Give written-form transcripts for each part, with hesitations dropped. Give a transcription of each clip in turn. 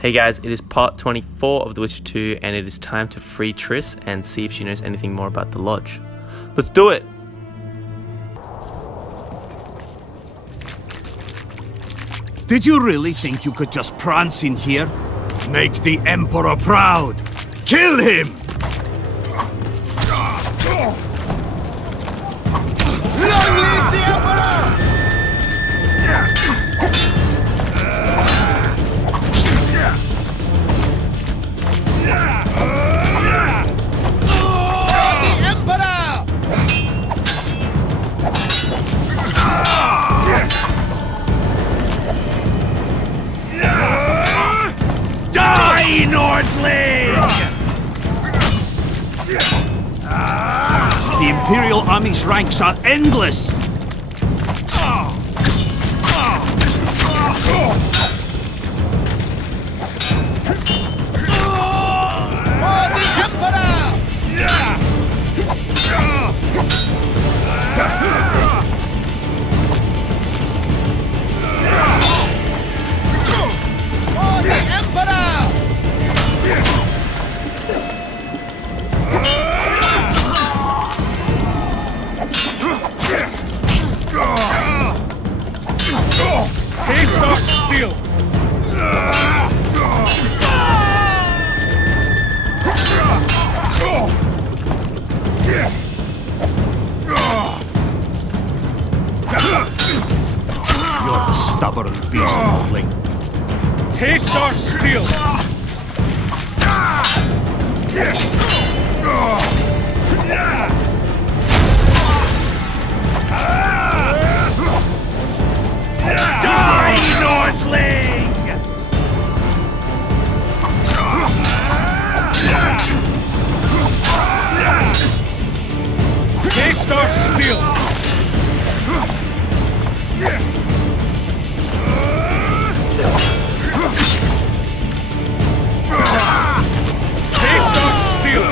Hey guys, it is part 24 of The Witcher 2 and it is time to free Triss and see if she knows anything more about the lodge. Let's do it! Did you really think you could just prance in here? Make the Emperor proud! Kill him! Long live the Emperor! Die, Nordling! The Imperial Army's ranks are endless! Taste our steel! You're a stubborn beast, Nordling. Taste our steel! Die, Nordling! Taste our steel! Taste our steel!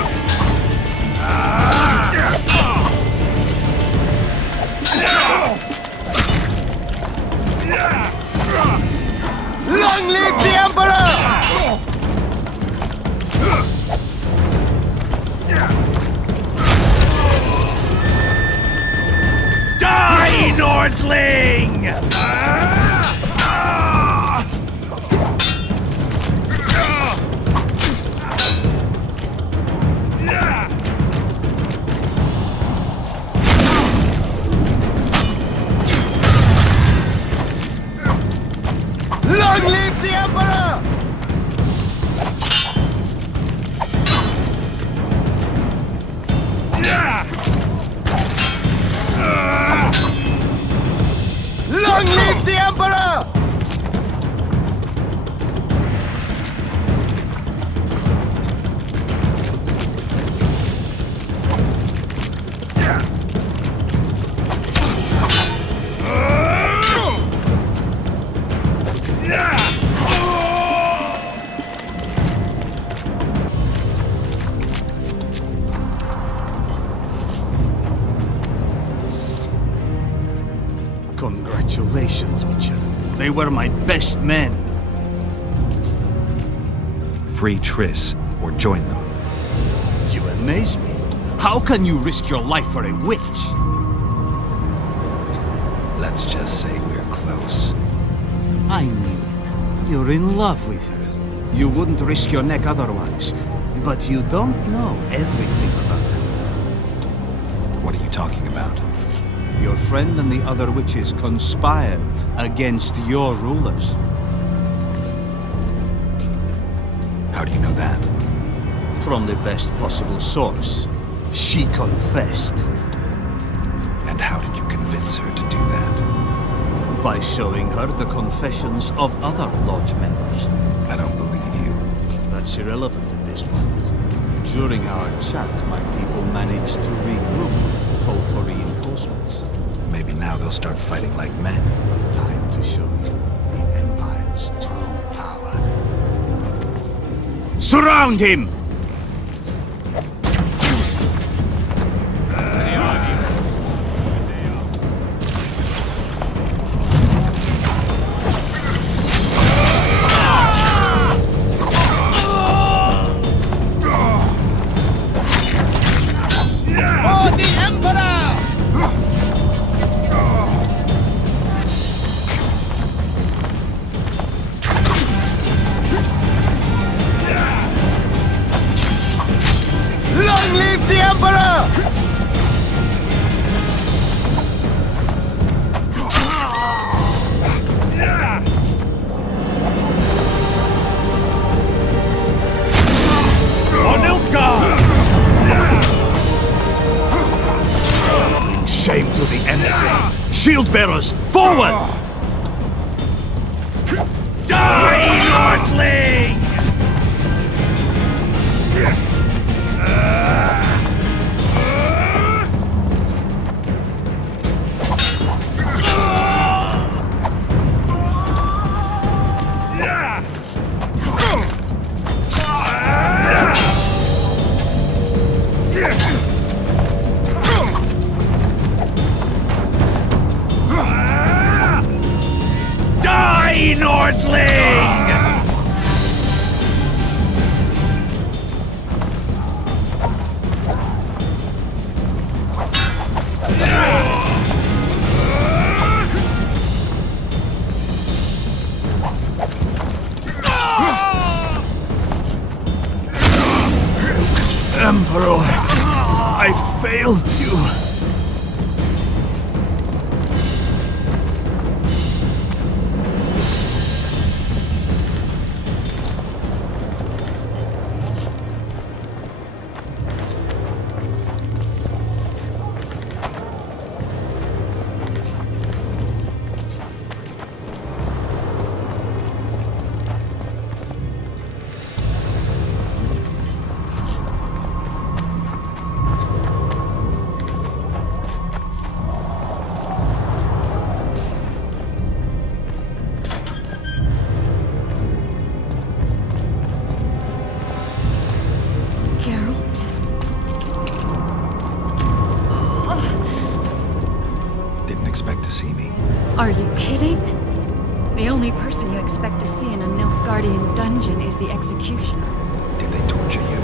Long live the Emperor! Die, Nordling! Long live the Emperor! Long live the Emperor! Congratulations, Witcher. They were my best men. Free Triss, or join them. You amaze me. How can you risk your life for a witch? Let's just say we're close. I knew it. You're in love with her. You wouldn't risk your neck otherwise. But you don't know everything about her. What are you talking about? Your friend and the other witches conspired against your rulers. How do you know that? From the best possible source. She confessed. And how did you convince her to do that? By showing her the confessions of other lodge members. I don't believe you. That's irrelevant at this point. During our chat, my people managed to regroup, call for reinforcements. Maybe now they'll start fighting like men. Time to show you the Empire's true power. Surround him! Forward! Die, Nordling! Die, Nordling! Emperor, I failed you. Didn't expect to see me. Are you kidding? The only person you expect to see in a Nilfgaardian dungeon is the executioner. Did they torture you?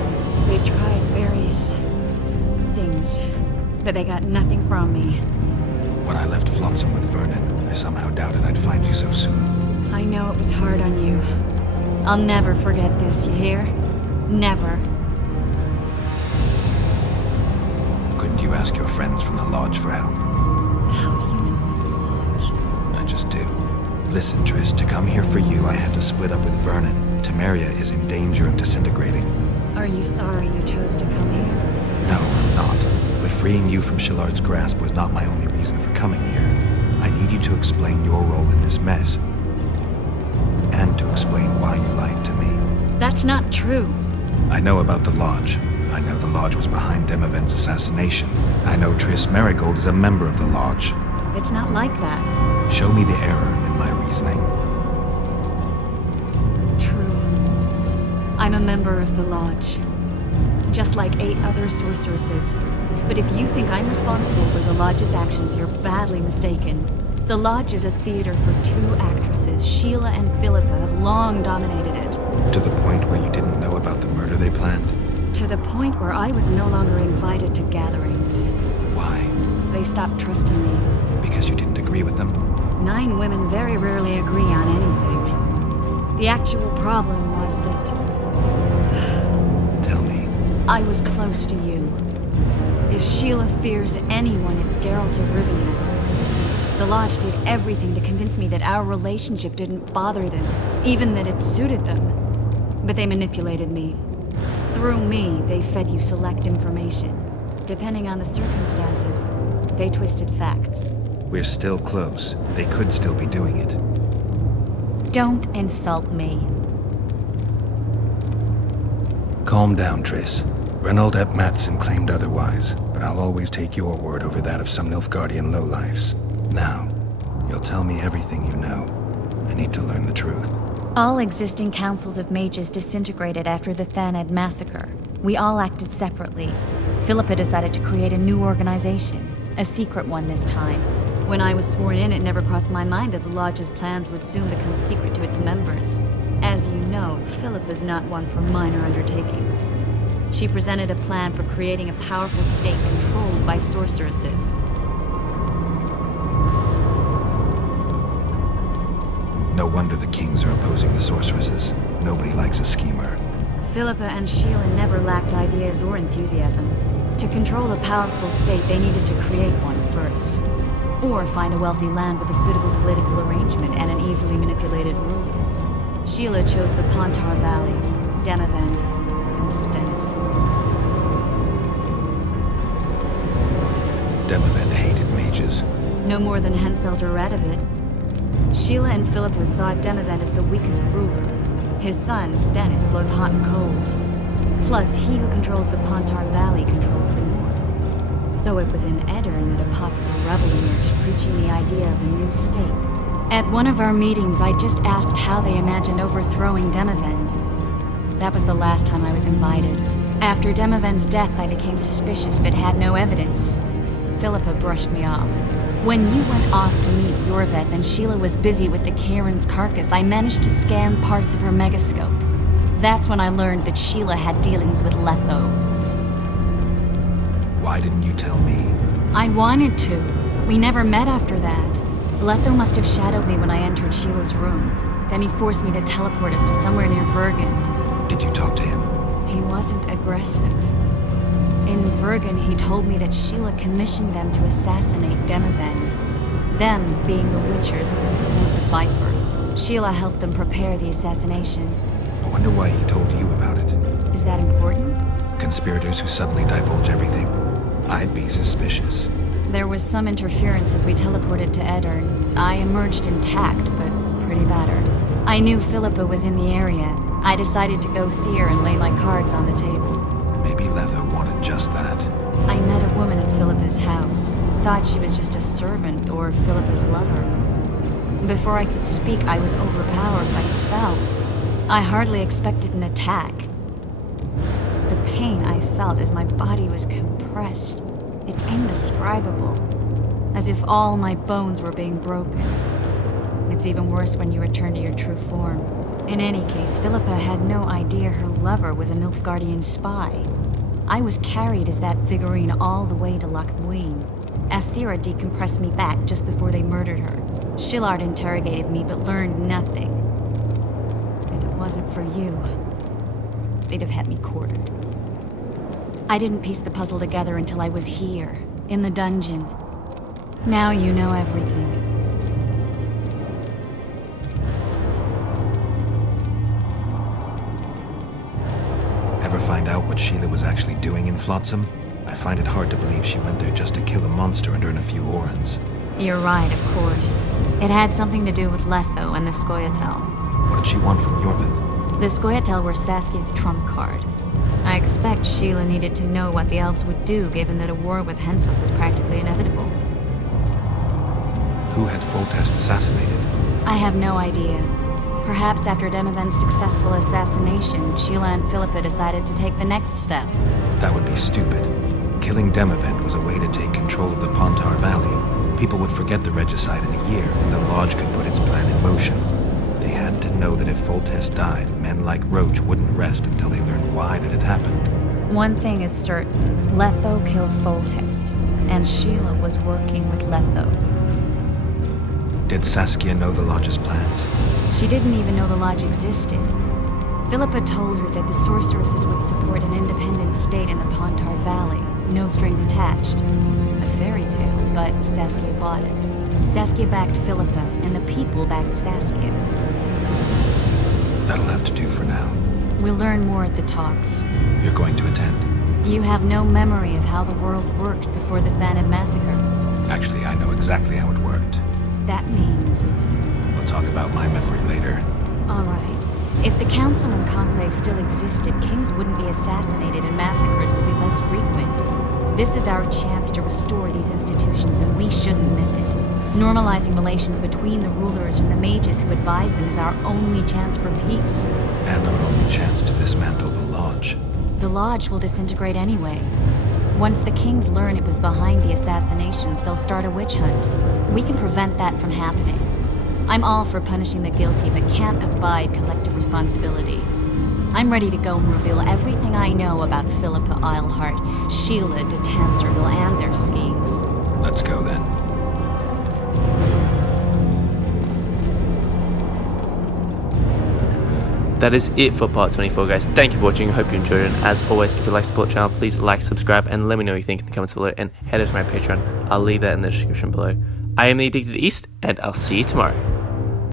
They tried various things, but they got nothing from me. When I left Flotsam with Vernon, I somehow doubted I'd find you so soon. I know it was hard on you. I'll never forget this, you hear? Never. Couldn't you ask your friends from the Lodge for help? How do you know of the Lodge? I just do. Listen, Triss, to come here for you, I had to split up with Vernon. Temeria is in danger of disintegrating. Are you sorry you chose to come here? No, I'm not. But freeing you from Shillard's grasp was not my only reason for coming here. I need you to explain your role in this mess. And to explain why you lied to me. That's not true. I know about the Lodge. I know the Lodge was behind Demavend's assassination. I know Triss Merigold is a member of the Lodge. It's not like that. Show me the error in my reasoning. True. I'm a member of the Lodge. Just like 8 other sorceresses. But if you think I'm responsible for the Lodge's actions, you're badly mistaken. The Lodge is a theater for 2 actresses. Sheila and Philippa have long dominated it. To the point where you didn't know about the murder they planned? To the point where I was no longer invited to gatherings. Why? They stopped trusting me. Because you didn't agree with them? 9 women very rarely agree on anything. The actual problem was that Tell me. I was close to you. If Sheila fears anyone, it's Geralt of Rivia. The Lodge did everything to convince me that our relationship didn't bother them, even that it suited them. But they manipulated me. Through me, they fed you select information. Depending on the circumstances, they twisted facts. We're still close. They could still be doing it. Don't insult me. Calm down, Triss. Reynold Ep Matson claimed otherwise, but I'll always take your word over that of some Nilfgaardian lowlifes. Now, you'll tell me everything you know. I need to learn the truth. All existing councils of mages disintegrated after the Thanad massacre. We all acted separately. Philippa decided to create a new organization, a secret one this time. When I was sworn in, it never crossed my mind that the Lodge's plans would soon become secret to its members. As you know, Philippa's not one for minor undertakings. She presented a plan for creating a powerful state controlled by sorceresses. No wonder the kings are opposing the sorceresses. Nobody likes a schemer. Philippa and Sheila never lacked ideas or enthusiasm. To control a powerful state, they needed to create one first. Or find a wealthy land with a suitable political arrangement and an easily manipulated ruler. Sheila chose the Pontar Valley, Demavend, and Stennis. Demavend hated mages. No more than Henselt or Radovid. Sheila and Philippa saw Demavend as the weakest ruler. His son, Stennis, blows hot and cold. Plus, he who controls the Pontar Valley controls the north. So it was in Edirn that a popular rebel emerged, preaching the idea of a new state. At one of our meetings, I just asked how they imagined overthrowing Demavend. That was the last time I was invited. After Demavend's death, I became suspicious, but had no evidence. Philippa brushed me off. When you went off to meet Yorveth and Sheila was busy with the Karen's carcass, I managed to scan parts of her megascope. That's when I learned that Sheila had dealings with Letho. Why didn't you tell me? I wanted to, but we never met after that. Letho must have shadowed me when I entered Sheila's room. Then he forced me to teleport us to somewhere near Vergen. Did you talk to him? He wasn't aggressive. In Vergen, he told me that Sheila commissioned them to assassinate Demavend. Them being the Witchers of the School of the Viper. Sheila helped them prepare the assassination. I wonder why he told you about it. Is that important? Conspirators who suddenly divulge everything. I'd be suspicious. There was some interference as we teleported to Edirn. I emerged intact, but pretty battered. I knew Philippa was in the area. I decided to go see her and lay my cards on the table. Maybe Letho wanted just that. I met a woman at Philippa's house. Thought she was just a servant or Philippa's lover. Before I could speak, I was overpowered by spells. I hardly expected an attack. The pain I felt as my body was compressed. It's indescribable. As if all my bones were being broken. It's even worse when you return to your true form. In any case, Philippa had no idea her lover was a Nilfgaardian spy. I was carried as that figurine all the way to Loch Muin. Asira decompressed me back just before they murdered her. Shillard interrogated me but learned nothing. If it wasn't for you, they'd have had me quartered. I didn't piece the puzzle together until I was here, in the dungeon. Now you know everything. Ever find out what Sheila was actually doing in Flotsam? I find it hard to believe she went there just to kill a monster and earn a few orans. You're right, of course. It had something to do with Letho and the Scoia'tael. What did she want from Yorvith? The Scoia'tael were Saskia's trump card. I expect Sheila needed to know what the elves would do, given that a war with Hensel was practically inevitable. Who had Foltest assassinated? I have no idea. Perhaps after Demavend's successful assassination, Sheila and Philippa decided to take the next step. That would be stupid. Killing Demavend was a way to take control of the Pontar Valley. People would forget the regicide in a year, and the Lodge could put its plan in motion. They had to know that if Foltest died, men like Roach wouldn't rest until they learned why that had happened. One thing is certain. Letho killed Foltest, and Sheila was working with Letho. Did Saskia know the Lodge's plans? She didn't even know the Lodge existed. Philippa told her that the sorceresses would support an independent state in the Pontar Valley, no strings attached. A fairy tale, but Saskia bought it. Saskia backed Philippa, and the people backed Saskia. That'll have to do for now. We'll learn more at the talks. You're going to attend? You have no memory of how the world worked before the Thanad massacre. Actually, I know exactly how it worked. That means... We'll talk about my memory later. All right. If the Council and Conclave still existed, kings wouldn't be assassinated and massacres would be less frequent. This is our chance to restore these institutions, and we shouldn't miss it. Normalizing relations between the rulers and the mages who advise them is our only chance for peace. And our only chance to dismantle the Lodge. The Lodge will disintegrate anyway. Once the kings learn it was behind the assassinations, they'll start a witch hunt. We can prevent that from happening. I'm all for punishing the guilty, but can't abide collective responsibility. I'm ready to go and reveal everything I know about Philippa Eilhart, Sheila de Tanserville, and their schemes. Let's go then. That is it for part 24, guys. Thank you for watching. I hope you enjoyed it. And as always, if you like to support the channel, please like, subscribe, and let me know what you think in the comments below. And head over to my Patreon. I'll leave that in the description below. I am the Addicted East, and I'll see you tomorrow.